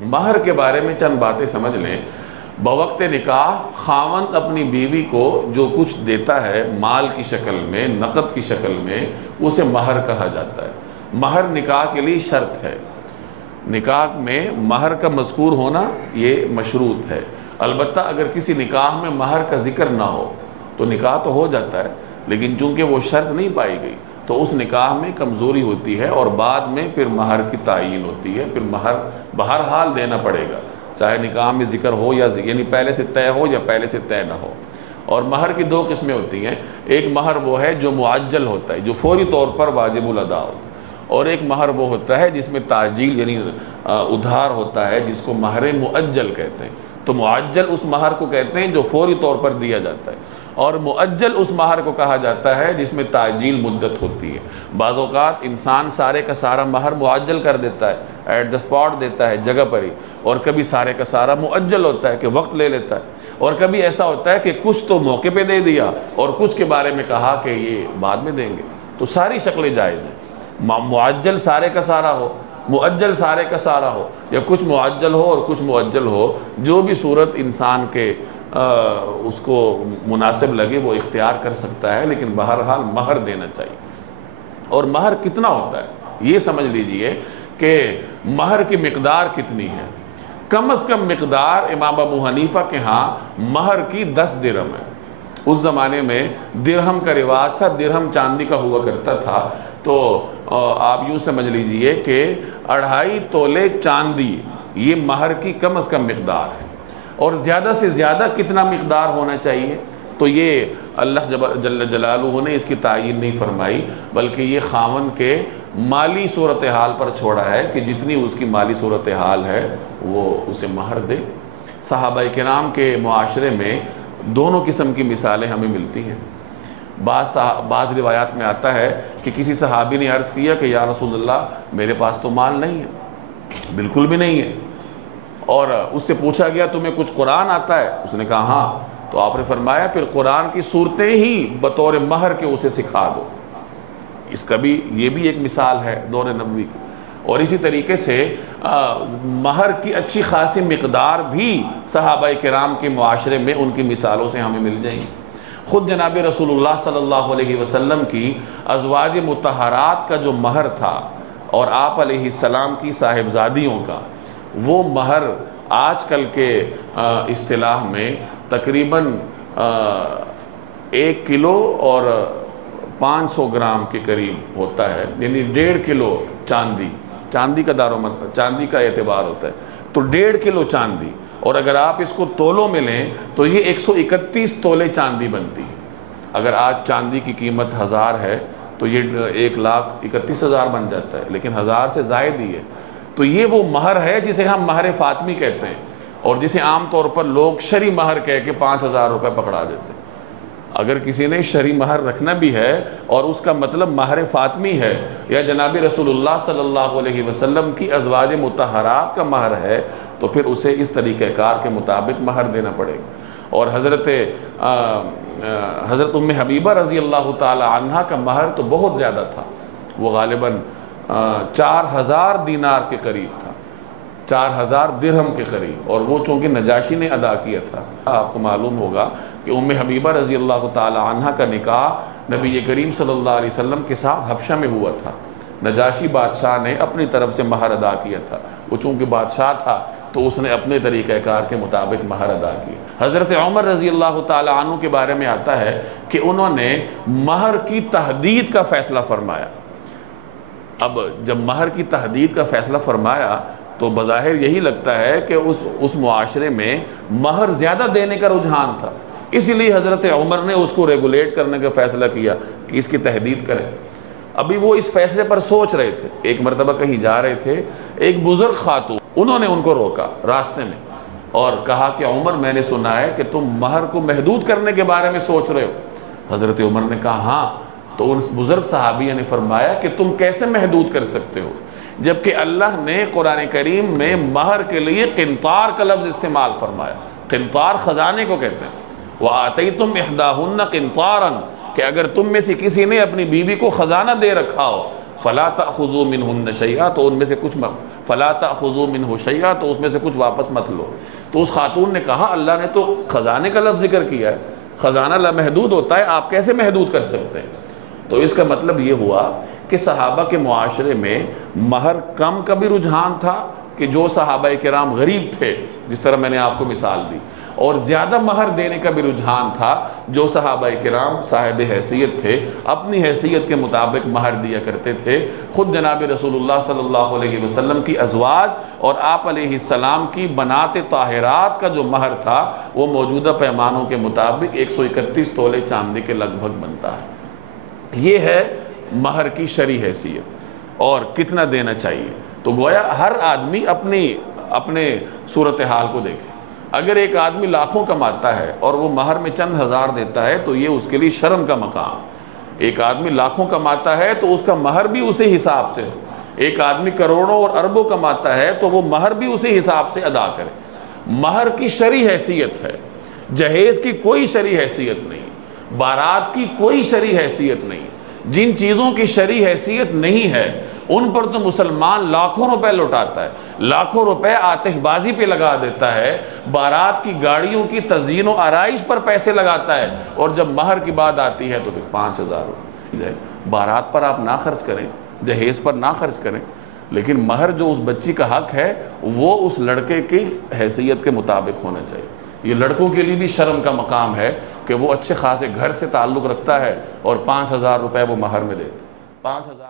مہر کے بارے میں چند باتیں سمجھ لیں۔ بوقت نکاح خاوند اپنی بیوی کو جو کچھ دیتا ہے مال کی شکل میں، نقد کی شکل میں، اسے مہر کہا جاتا ہے۔ مہر نکاح کے لیے شرط ہے، نکاح میں مہر کا مذکور ہونا یہ مشروط ہے۔ البتہ اگر کسی نکاح میں مہر کا ذکر نہ ہو تو نکاح تو ہو جاتا ہے، لیکن چونکہ وہ شرط نہیں پائی گئی تو اس نکاح میں کمزوری ہوتی ہے اور بعد میں پھر مہر کی تعیین ہوتی ہے، پھر مہر بہرحال دینا پڑے گا، چاہے نکاح میں ذکر ہو یا یعنی پہلے سے طے ہو یا پہلے سے طے نہ ہو۔ اور مہر کی دو قسمیں ہوتی ہیں، ایک مہر وہ ہے جو معجل ہوتا ہے، جو فوری طور پر واجب الادا ہوتا ہے، اور ایک مہر وہ ہوتا ہے جس میں تعجیل یعنی ادھار ہوتا ہے، جس کو مہر معجل کہتے ہیں۔ تو معجل اس مہر کو کہتے ہیں جو فوری طور پر دیا جاتا ہے، اور معجل اس مہر کو کہا جاتا ہے جس میں تعجیل مدت ہوتی ہے۔ بعض اوقات انسان سارے کا سارا مہر معجل کر دیتا ہے، ایٹ دا سپاٹ دیتا ہے جگہ پر ہی، اور کبھی سارے کا سارا معجل ہوتا ہے کہ وقت لے لیتا ہے، اور کبھی ایسا ہوتا ہے کہ کچھ تو موقع پہ دے دیا اور کچھ کے بارے میں کہا کہ یہ بعد میں دیں گے۔ تو ساری شکلیں جائز ہیں، معجل سارے کا سارا ہو، معجل سارے کا سارا ہو، یا کچھ معجل ہو اور کچھ معجل ہو، جو بھی صورت انسان کے اس کو مناسب لگے وہ اختیار کر سکتا ہے، لیکن بہرحال مہر دینا چاہیے۔ اور مہر کتنا ہوتا ہے یہ سمجھ لیجئے کہ مہر کی مقدار کتنی ہے۔ کم از کم مقدار امام ابو حنیفہ کے ہاں مہر کی 10 درہم ہے۔ اس زمانے میں درہم کا رواج تھا، درہم چاندی کا ہوا کرتا تھا، تو آپ یوں سمجھ لیجئے کہ 2.5 تولے چاندی یہ مہر کی کم از کم مقدار ہے۔ اور زیادہ سے زیادہ کتنا مقدار ہونا چاہیے تو یہ اللہ جل جلالہ نے اس کی تعیین نہیں فرمائی، بلکہ یہ خاوند کے مالی صورتحال پر چھوڑا ہے کہ جتنی اس کی مالی صورتحال ہے وہ اسے مہر دے۔ صحابہ کرام کے معاشرے میں دونوں قسم کی مثالیں ہمیں ملتی ہیں۔ بعض روایات میں آتا ہے کہ کسی صحابی نے عرض کیا کہ یا رسول اللہ میرے پاس تو مال نہیں ہے، بالکل بھی نہیں ہے، اور اس سے پوچھا گیا تمہیں کچھ قرآن آتا ہے؟ اس نے کہا ہاں، تو آپ نے فرمایا پھر قرآن کی صورتیں ہی بطور مہر کے اسے سکھا دو۔ اس کا بھی یہ بھی ایک مثال ہے دور نبوی کی۔ اور اسی طریقے سے مہر کی اچھی خاصی مقدار بھی صحابہ کرام کے معاشرے میں ان کی مثالوں سے ہمیں مل جائیں گی۔ خود جناب رسول اللہ صلی اللہ علیہ وسلم کی ازواج مطہرات کا جو مہر تھا اور آپ علیہ السلام کی صاحبزادیوں کا، وہ مہر آج کل کے اصطلاح میں تقریباً 1 کلو اور 500 گرام کے قریب ہوتا ہے، یعنی 1.5 کلو چاندی کا چاندی کا اعتبار ہوتا ہے، تو 1.5 کلو چاندی، اور اگر آپ اس کو تولوں میں لیں تو یہ 131 تولے چاندی بنتی ہے۔ اگر آج چاندی کی قیمت 1000 ہے تو یہ 1,31,000 بن جاتا ہے، لیکن 1000 سے زائد ہی ہے۔ تو یہ وہ مہر ہے جسے ہم مہر فاطمی کہتے ہیں، اور جسے عام طور پر لوگ شرعی مہر کہہ کے 5,000 روپے پکڑا دیتے ہیں۔ اگر کسی نے شرعی مہر رکھنا بھی ہے اور اس کا مطلب مہر فاطمی ہے یا جناب رسول اللہ صلی اللہ علیہ وسلم کی ازواج مطہرات کا مہر ہے، تو پھر اسے اس طریقہ کار کے مطابق مہر دینا پڑے گا۔ اور حضرت ام حبیبہ رضی اللہ تعالی عنہ کا مہر تو بہت زیادہ تھا، وہ غالباً 4000 دینار کے قریب تھا، 4000 درہم کے قریب، اور وہ چونکہ نجاشی نے ادا کیا تھا۔ آپ کو معلوم ہوگا کہ ام حبیبہ رضی اللہ تعالی عنہ کا نکاح نبی کریم صلی اللہ علیہ وسلم کے ساتھ حبشہ میں ہوا تھا۔ نجاشی بادشاہ نے اپنی طرف سے مہر ادا کیا تھا، وہ چونکہ بادشاہ تھا تو اس نے اپنے طریقہ کار کے مطابق مہر ادا کیا۔ حضرت عمر رضی اللہ تعالی عنہ کے بارے میں آتا ہے کہ انہوں نے مہر کی تحدید کا فیصلہ فرمایا۔ اب جب مہر کی تحدید کا فیصلہ فرمایا تو بظاہر یہی لگتا ہے کہ اس معاشرے میں مہر زیادہ دینے کا رجحان تھا، اسی لیے حضرت عمر نے اس کو ریگولیٹ کرنے کا فیصلہ کیا کہ اس کی تحدید کریں۔ ابھی وہ اس فیصلے پر سوچ رہے تھے، ایک مرتبہ کہیں جا رہے تھے، ایک بزرگ خاتون، انہوں نے ان کو روکا راستے میں اور کہا کہ عمر میں نے سنا ہے کہ تم مہر کو محدود کرنے کے بارے میں سوچ رہے ہو۔ حضرت عمر نے کہا ہاں، تو ان بزرگ صحابیہ نے فرمایا کہ تم کیسے محدود کر سکتے ہو، جبکہ اللہ نے قرآن کریم میں مہر کے لیے قنطار کا لفظ استعمال فرمایا۔ قنطار خزانے کو کہتے ہیں۔ وَآتَيْتُمْ إِحْدَاهُنَّ قِنطَارًا، کہ اگر تم میں سے کسی نے اپنی بیوی کو خزانہ دے رکھا ہو فلا تأخذوا منہن شیئا، تو ان میں سے کچھ فلا تأخذوا منہ شیئا، تو اس میں سے کچھ واپس مت لو۔ تو اس خاتون نے کہا اللہ نے تو خزانے کا لفظ ذکر کیا ہے، خزانہ لامحدود ہوتا ہے، آپ کیسے محدود کر سکتے ہیں؟ تو اس کا مطلب یہ ہوا کہ صحابہ کے معاشرے میں مہر کم کا بھی رجحان تھا کہ جو صحابہ کرام غریب تھے، جس طرح میں نے آپ کو مثال دی، اور زیادہ مہر دینے کا بھی رجحان تھا جو صحابہ کرام صاحب حیثیت تھے، اپنی حیثیت کے مطابق مہر دیا کرتے تھے۔ خود جناب رسول اللہ صلی اللہ علیہ وسلم کی ازواج اور آپ علیہ السلام کی بنات طاہرات کا جو مہر تھا وہ موجودہ پیمانوں کے مطابق 131 تولے چاندی کے لگ بھگ بنتا ہے۔ یہ ہے مہر کی شرعی حیثیت اور کتنا دینا چاہیے۔ تو گویا ہر آدمی اپنے صورتحال کو دیکھے۔ اگر ایک آدمی لاکھوں کماتا ہے اور وہ مہر میں چند ہزار دیتا ہے تو یہ اس کے لیے شرم کا مقام۔ ایک آدمی لاکھوں کماتا ہے تو اس کا مہر بھی اسی حساب سے ہو۔ ایک آدمی کروڑوں اور اربوں کماتا ہے تو وہ مہر بھی اسی حساب سے ادا کرے۔ مہر کی شرعی حیثیت ہے، جہیز کی کوئی شرعی حیثیت نہیں، بارات کی کوئی شرعی حیثیت نہیں۔ جن چیزوں کی شرعی حیثیت نہیں ہے ان پر تو مسلمان لاکھوں روپے لوٹاتا ہے، لاکھوں روپے آتش بازی پہ لگا دیتا ہے، بارات کی گاڑیوں کی تزئین و آرائش پر پیسے لگاتا ہے، اور جب مہر کی بات آتی ہے تو پھر 5000 روپے۔ بارات پر آپ نہ خرچ کریں، جہیز پر نہ خرچ کریں، لیکن مہر جو اس بچی کا حق ہے وہ اس لڑکے کی حیثیت کے مطابق ہونا چاہیے۔ یہ لڑکوں کے لیے بھی شرم کا مقام ہے کہ وہ اچھے خاصے گھر سے تعلق رکھتا ہے اور 5000 روپے وہ مہر میں دیتا ہے۔ 5000